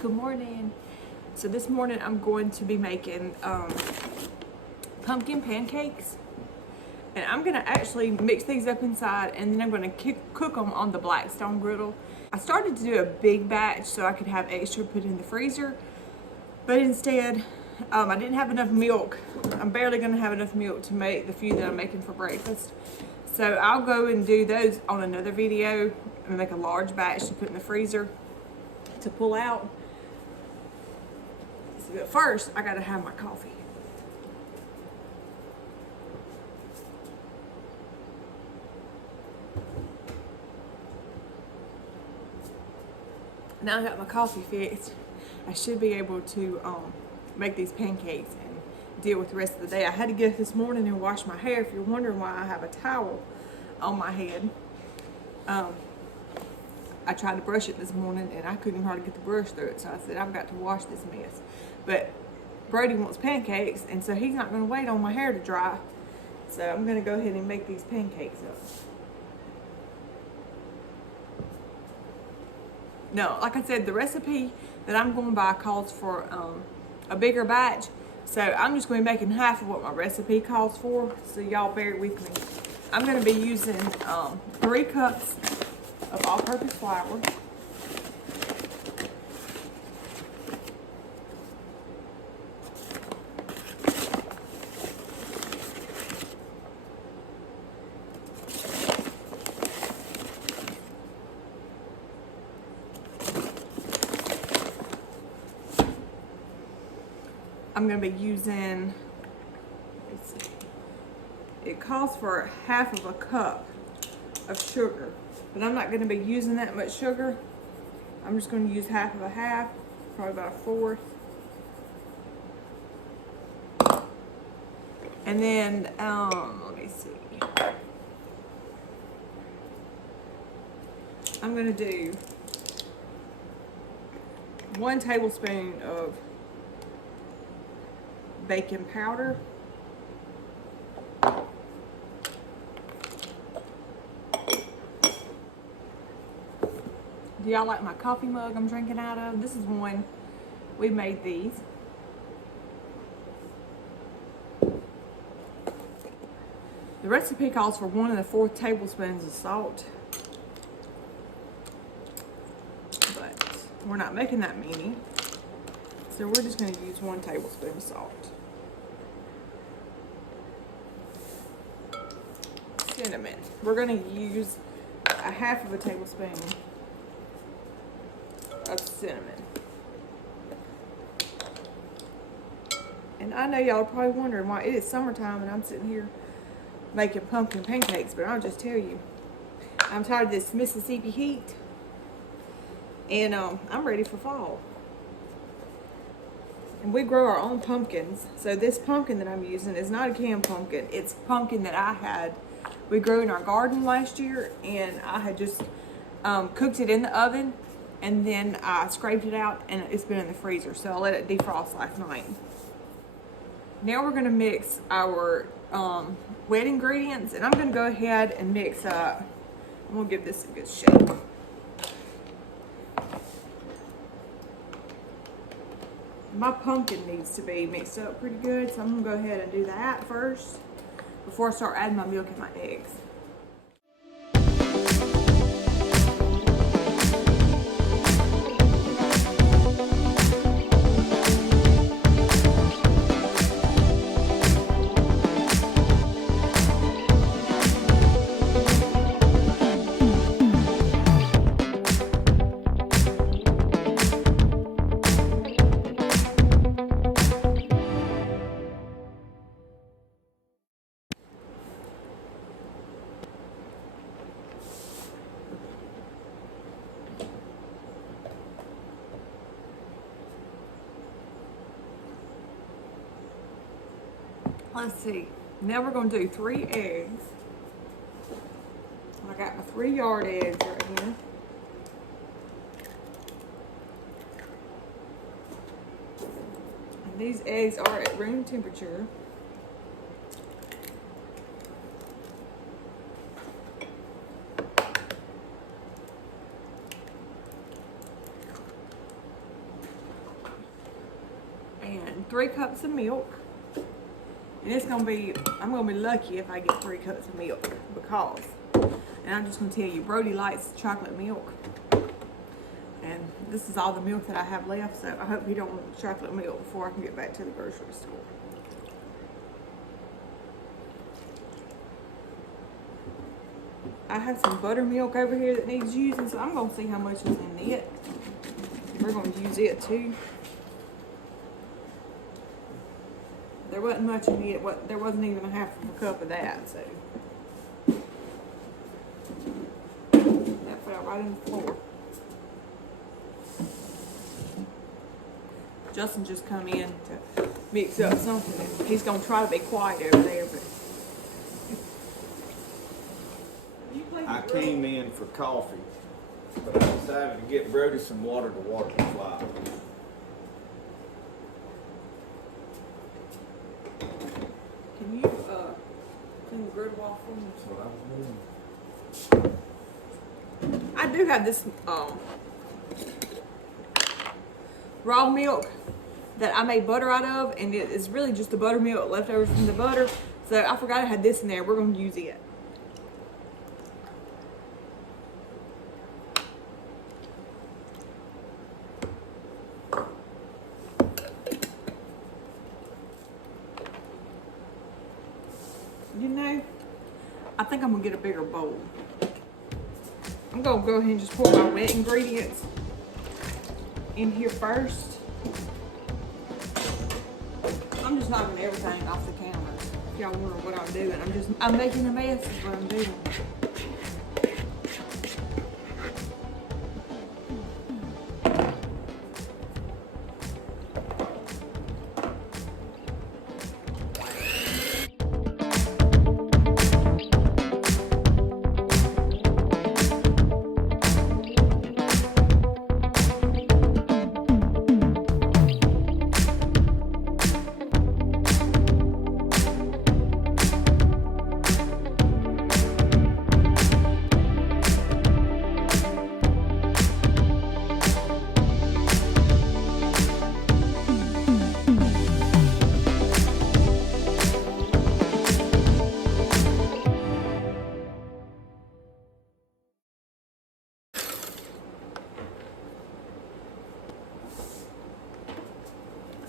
Good morning. So this morning I'm going to be making pumpkin pancakes, and I'm gonna actually mix these up inside, and then I'm gonna cook them on the Blackstone griddle. I started to do a big batch so I could have extra put in the freezer, but instead I didn't have enough milk. I'm barely gonna have enough milk to make the few that I'm making for breakfast. So I'll go and do those on another video and make a large batch to put in the freezer to pull out. But first, I gotta have my coffee. Now I got my coffee fixed, I should be able to make these pancakes and deal with the rest of the day. I had to get up this morning and wash my hair. If you're wondering why I have a towel on my head, I tried to brush it this morning and I couldn't hardly get the brush through it, so I said I've got to wash this mess. But Brady wants pancakes, and so he's not going to wait on my hair to dry, so I'm going to go ahead and make these pancakes up. No, like I said, the recipe that I'm going by calls for a bigger batch, so I'm just going to be making half of what my recipe calls for, so y'all bear with me. I'm going to be using 3 cups of all-purpose flour, I'm going to be using, let's see, it calls for half of a cup of sugar, but I'm not going to be using that much sugar. I'm just going to use half of a half, probably about a fourth. And then, let me see, I'm going to do 1 tablespoon of baking powder, do y'all like my coffee mug I'm drinking out of? This is one, we made these. The recipe calls for 1 1/4 tablespoons of salt, but we're not making that many, so we're just going to use 1 tablespoon of salt. Cinnamon. We're going to use a half of a tablespoon of cinnamon. And I know y'all are probably wondering why it is summertime and I'm sitting here making pumpkin pancakes, but I'll just tell you, I'm tired of this Mississippi heat, and I'm ready for fall. And we grow our own pumpkins, so this pumpkin that I'm using is not a canned pumpkin. It's pumpkin that we grew in our garden last year, and I had just cooked it in the oven, and then I scraped it out, and it's been in the freezer, so I let it defrost last night. Now we're going to mix our wet ingredients, and I'm going to go ahead and mix up. I'm going to give this a good shake. My pumpkin needs to be mixed up pretty good, so I'm going to go ahead and do that first before I start adding my milk and my eggs. Let's see, now we're going to do 3 eggs. I got my 3 yard eggs right here. And these eggs are at room temperature. 3 cups of milk. And it's gonna be, I'm gonna be lucky if I get 3 cups of milk because, and I'm just gonna tell you, Brody likes chocolate milk. And this is all the milk that I have left, so I hope he don't want chocolate milk before I can get back to the grocery store. I have some buttermilk over here that needs using, so I'm gonna see how much is in it. We're gonna use it too. There wasn't much in it. There wasn't even a half of a cup of that, so that fell right on the floor. Justin just come in to mix up something. He's gonna try to be quiet over there, but I came in for coffee, but I decided to get Brody some water to water the flower. can you clean the griddle off for me? That's what I was doing. I do have this raw milk that I made butter out of, and it is really just the buttermilk left over from the butter. So I forgot I had this in there. We're gonna use it. You know, I think I'm gonna get a bigger bowl. I'm gonna go ahead and just pour my wet ingredients in here first. I'm just knocking everything off the counter. If y'all wonder what I'm doing, I'm making a mess is what I'm doing.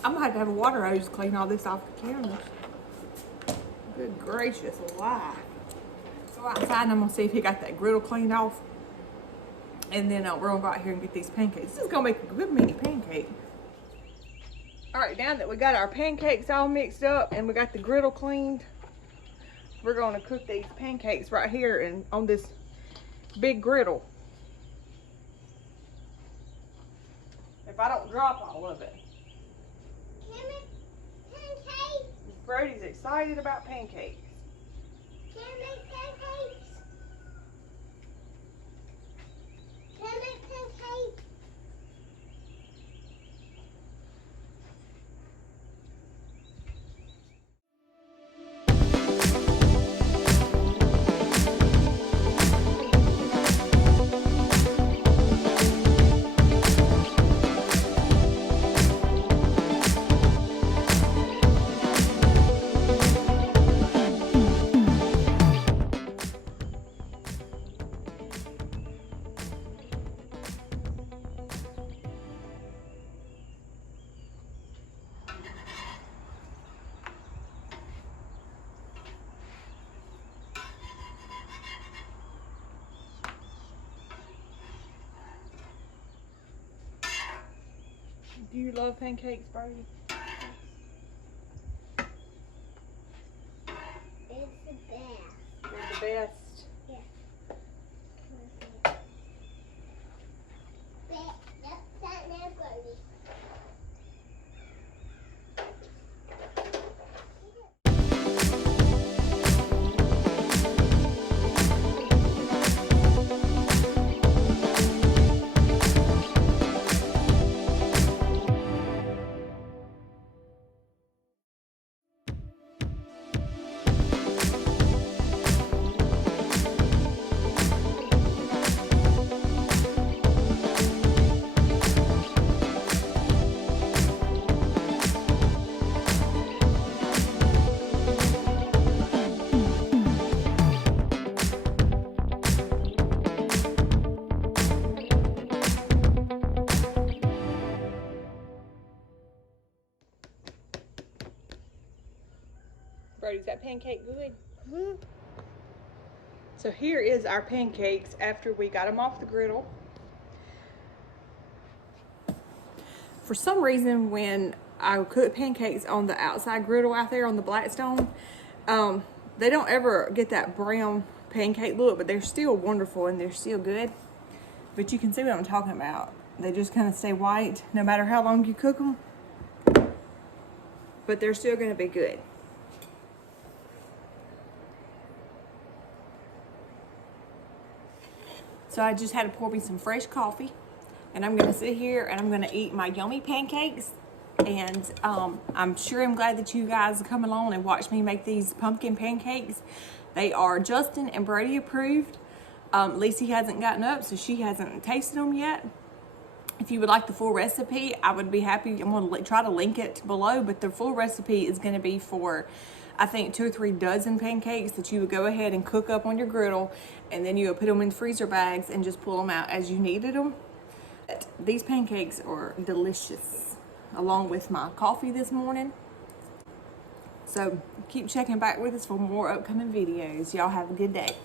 I'm gonna have to have a water hose to clean all this off the counters. Good gracious alive. Go outside and I'm gonna see if he got that griddle cleaned off. And then we're gonna go out here and get these pancakes. This is gonna make a good mini pancake. All right, now that we got our pancakes all mixed up and we got the griddle cleaned, we're gonna cook these pancakes right here and on this big griddle. If I don't drop all of it. Brody's excited about pancakes. Can I make pancakes? Can I make pancakes? Do you love pancakes, Brody? It's the best. They're the best. That's not Brody. Brody, is that pancake good? Hmm. So here is our pancakes after we got them off the griddle. For some reason, when I cook pancakes on the outside griddle out there on the Blackstone, they don't ever get that brown pancake look, but they're still wonderful and they're still good. But you can see what I'm talking about. They just kind of stay white no matter how long you cook them. But they're still going to be good. So I just had to pour me some fresh coffee, and I'm going to sit here and I'm going to eat my yummy pancakes. And I'm sure I'm glad that you guys come along and watch me make these pumpkin pancakes. They are Justin and Brady approved. Lacey hasn't gotten up, so she hasn't tasted them yet. If you would like the full recipe, I would be happy. I'm going to try to link it below, but the full recipe is going to be for, I think, 2 or 3 dozen pancakes that you would go ahead and cook up on your griddle, and then you would put them in freezer bags and just pull them out as you needed them. These pancakes are delicious, along with my coffee this morning. So keep checking back with us for more upcoming videos. Y'all have a good day.